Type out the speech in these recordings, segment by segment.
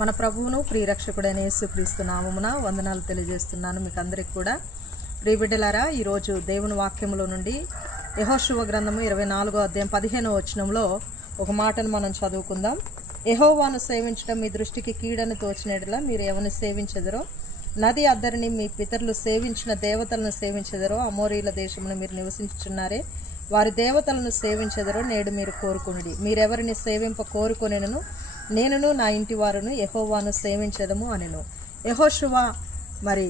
మన ప్రభువును ప్రియరక్షకుడైన యేసుక్రీస్తు నామమున వందనాలు తెలియజేస్తున్నాను మీకు అందరికి కూడా. ప్రియబిడ్డలారా, ఈరోజు దేవుని వాక్యములో నుండి యెహోషువ గ్రంథము 24వ అధ్యాయం 15వ వచనంలో ఒక మాటను మనం చదువుకుందాం. యెహోవాను సేవించడం మీ దృష్టికి కీడని తోచినట్లా మీరు ఎవరిని సేవించెదరో, నది అద్దరిని మీ పితరులు సేవించిన దేవతలను సేవించెదరో, అమోరీల దేశమును మీరు నివసించుచున్నారే వారి దేవతలను సేవించెదరో నేడు మీరు కోరుకొనుడి. మీరెవరిని సేవింప కోరుకొనెను, నేనును నా ఇంటి వారును యెహోవాను సేవించెదము అనెను. యెహోషువ మరి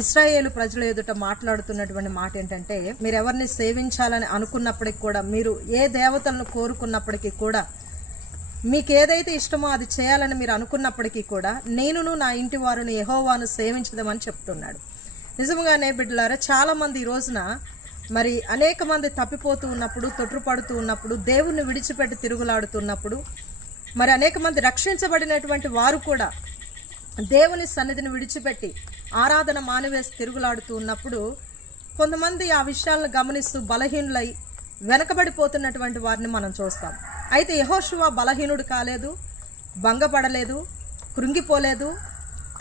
ఇశ్రాయేలు ప్రజల ఎదుట మాట్లాడుతున్నటువంటి మాట ఏంటంటే, మీరు ఎవరిని సేవించాలని అనుకున్నప్పటికి కూడా, మీరు ఏ దేవతలను కోరుకున్నప్పటికీ కూడా, మీకు ఏదైతే ఇష్టమో అది చేయాలని మీరు అనుకున్నప్పటికీ కూడా, నేనును నా ఇంటి వారును యెహోవాను సేవించదమని చెప్తున్నాడు. నిజంగానే బిడ్డలారా, చాలా మంది ఈ రోజున మరి అనేక మంది తప్పిపోతూ ఉన్నప్పుడు, తొట్టుపడుతూ ఉన్నప్పుడు, దేవుణ్ణి విడిచిపెట్టి తిరుగులాడుతున్నప్పుడు, మరి అనేక మంది రక్షించబడినటువంటి వారు కూడా దేవుని సన్నిధిని విడిచిపెట్టి ఆరాధన మానివేసి తిరుగులాడుతూ ఉన్నప్పుడు, కొంతమంది ఆ విషయాలను గమనిస్తూ బలహీనులై వెనకబడిపోతున్నటువంటి వారిని మనం చూస్తాం. అయితే యెహోషువ బలహీనుడు కాలేదు, భంగపడలేదు, కృంగిపోలేదు.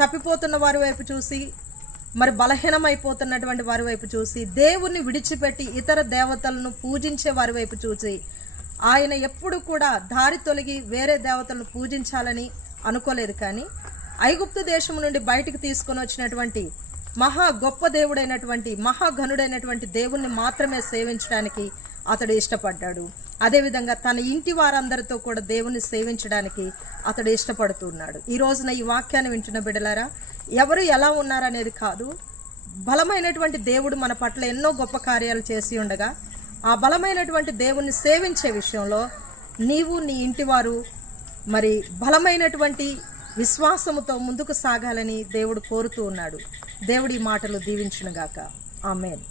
తప్పిపోతున్న వారి వైపు చూసి, మరి బలహీనమైపోతున్నటువంటి వారి వైపు చూసి, దేవుణ్ణి విడిచిపెట్టి ఇతర దేవతలను పూజించే వారి వైపు చూసి, ఆయన ఎప్పుడు కూడా దారి తొలగి వేరే దేవతలను పూజించాలని అనుకోలేదు. కానీ ఐగుప్తు దేశం నుండి బయటికి తీసుకొని వచ్చినటువంటి మహా గొప్ప దేవుడైనటువంటి మహాఘనుడైనటువంటి దేవుణ్ణి మాత్రమే సేవించడానికి అతడు ఇష్టపడ్డాడు. అదేవిధంగా తన ఇంటి వారందరితో కూడా దేవుణ్ణి సేవించడానికి అతడు ఇష్టపడుతున్నాడు. ఈ రోజున ఈ వాక్యాన్ని వింటున్న బిడ్డలారా, ఎవరు ఎలా ఉన్నారనేది కాదు, బలమైనటువంటి దేవుడు మన పట్ల ఎన్నో గొప్ప కార్యాలు చేసి ఉండగా, ఆ బలమైనటువంటి దేవుణ్ణి సేవించే విషయంలో నీవు నీ ఇంటివారు మరి బలమైనటువంటి విశ్వాసముతో ముందుకు సాగాలని దేవుడు కోరుతూ ఉన్నాడు. దేవుడి మాటలు దీవించునుగాక. ఆమేన్.